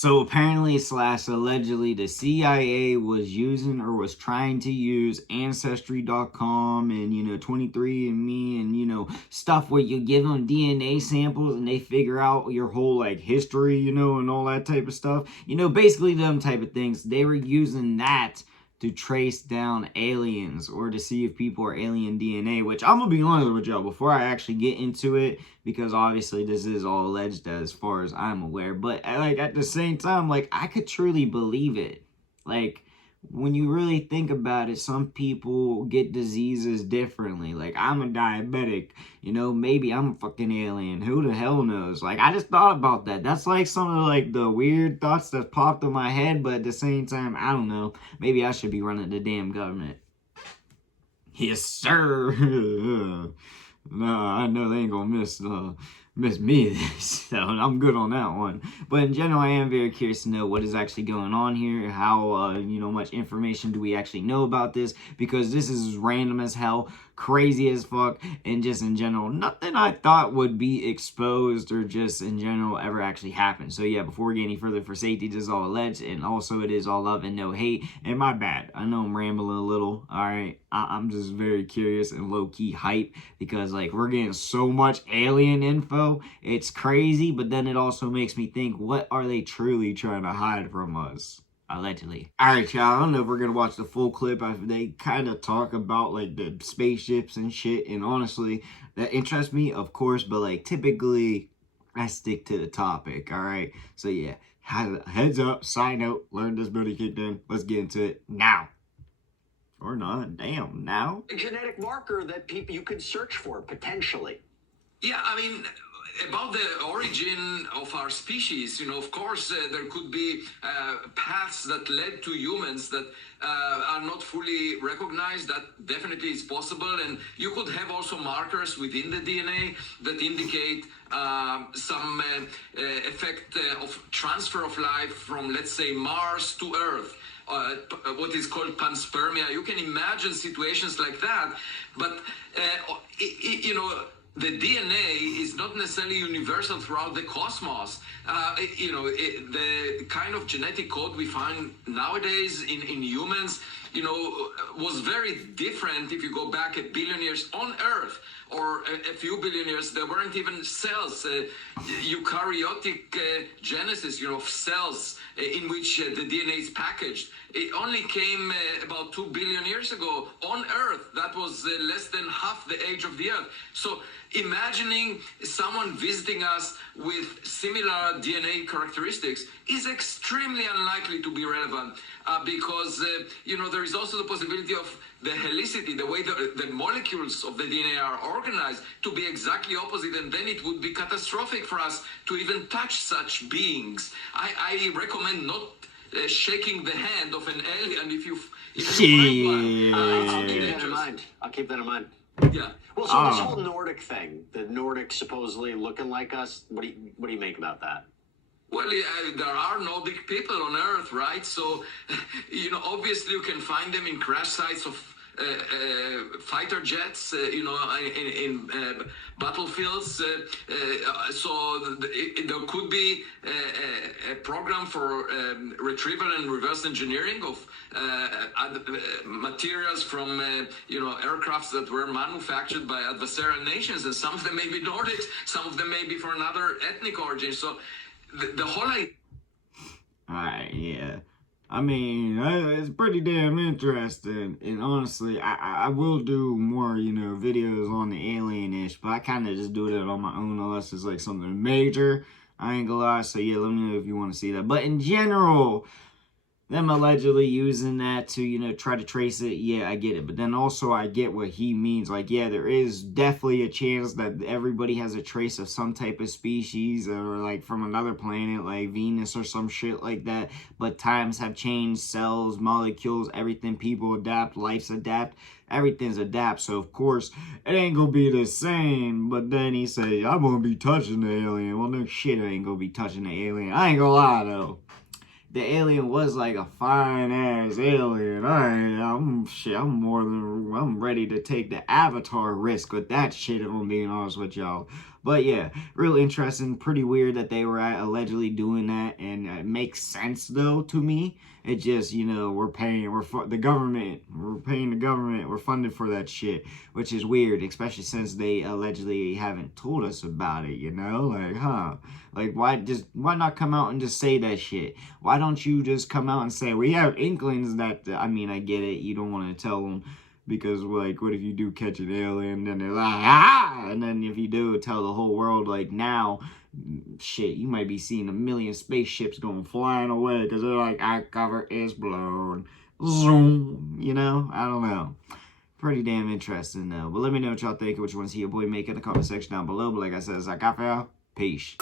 So apparently slash allegedly the CIA was using or was trying to use Ancestry.com and 23andMe and stuff where you give them DNA samples and they figure out your whole like history, and all that type of stuff. Basically them type of things. They were using that to trace down aliens or to see if people are alien DNA, which I'm gonna be honest with y'all before I actually get into it, because obviously this is all alleged as far as I'm aware, but like at the same time, like I could truly believe it. Like when you really think about it, some people get diseases differently. Like I'm a diabetic, maybe I'm a fucking alien. Who the hell knows? Like I just thought about that. That's like some of like the weird thoughts that popped in my head, but at the same time, I don't know. Maybe I should be running the damn government. Yes, sir. No, I know they ain't gonna miss me, so I'm good on that one. But in general, I am very curious to know what is actually going on here. How much information do we actually know about this? Because this is random as hell, crazy as fuck, and just in general, nothing I thought would be exposed or just in general ever actually happened. So yeah, before we get any further, for safety, this is all alleged, and also it is all love and no hate. And my bad, I know I'm rambling a little. All right, I'm just very curious and low key hype because like we're getting so much alien info. It's crazy, but then it also makes me think, what are they truly trying to hide from us? Allegedly. Alright, y'all, I don't know if we're gonna watch the full clip. They kind of talk about like the spaceships and shit, and honestly, that interests me, of course, but like typically I stick to the topic, alright? So yeah, heads up, side note, learn this booty kicked in. Let's get into it now. Or not, damn, now? A genetic marker that people you could search for, potentially. Yeah, I mean, about the origin of our species, of course, there could be paths that led to humans that are not fully recognized. That definitely is possible. And you could have also markers within the DNA that indicate some effect of transfer of life from, let's say, Mars to Earth. What is called panspermia. You can imagine situations like that, but the DNA is not necessarily universal throughout the cosmos. The kind of genetic code we find nowadays in humans, was very different if you go back a billion years on Earth, or a few billion years. There weren't even cells, eukaryotic genesis, of cells in which the DNA is packaged. It only came about 2 billion years ago on Earth. That was less than half the age of the Earth. So imagining someone visiting us with similar DNA characteristics is extremely unlikely to be relevant, because there is also the possibility of the helicity, the way the molecules of the DNA are organized, to be exactly opposite, and then it would be catastrophic for us to even touch such beings. I recommend not shaking the hand of an alien if you find one. I'll keep that in mind. I'll keep that in mind. Yeah. Well, so this whole Nordic thing, the Nordic supposedly looking like us, what do you make about that? Well, there are Nordic people on Earth, right? So, obviously you can find them in crash sites of fighter jets, in battlefields. So there could be a program for retrieval and reverse engineering of materials from aircrafts that were manufactured by adversarial nations, and some of them may be Nordic, some of them may be from another ethnic origin. So the whole idea. Alright, yeah. I mean, it's pretty damn interesting, and honestly, I will do more, videos on the alien-ish, but I kind of just do it on my own unless it's like something major. I ain't gonna lie, so yeah, let me know if you want to see that. But in general, them allegedly using that to, try to trace it, yeah, I get it. But then also I get what he means. Like, yeah, there is definitely a chance that everybody has a trace of some type of species or like from another planet, like Venus or some shit like that. But times have changed, cells, molecules, everything, people adapt, lives adapt. Everything's adapt, so of course it ain't gonna be the same. But then he said, I'm gonna be touching the alien. Well, no shit, I ain't gonna be touching the alien. I ain't gonna lie though. The alien was like a fine ass alien. I'm ready to take the Avatar risk with that shit, if I'm being honest with y'all. But yeah, really interesting. Pretty weird that they were allegedly doing that, and it makes sense though to me. It just, we're paying, the government, we're paying the government, we're funded for that shit, which is weird, especially since they allegedly haven't told us about it, like, like why not come out and just say that shit? Why don't you just come out and say, we have inklings that, I mean, I get it, you don't want to tell them, because, like, what if you do catch an alien, and they're like, and then if you do, tell the whole world, like, now, shit, you might be seeing a million spaceships going flying away, because they're like, our cover is blown, zoom, I don't know. Pretty damn interesting, though. But let me know what y'all think, what you want to see your boy make in the comment section down below. But like I said, it's like I feel. Peace.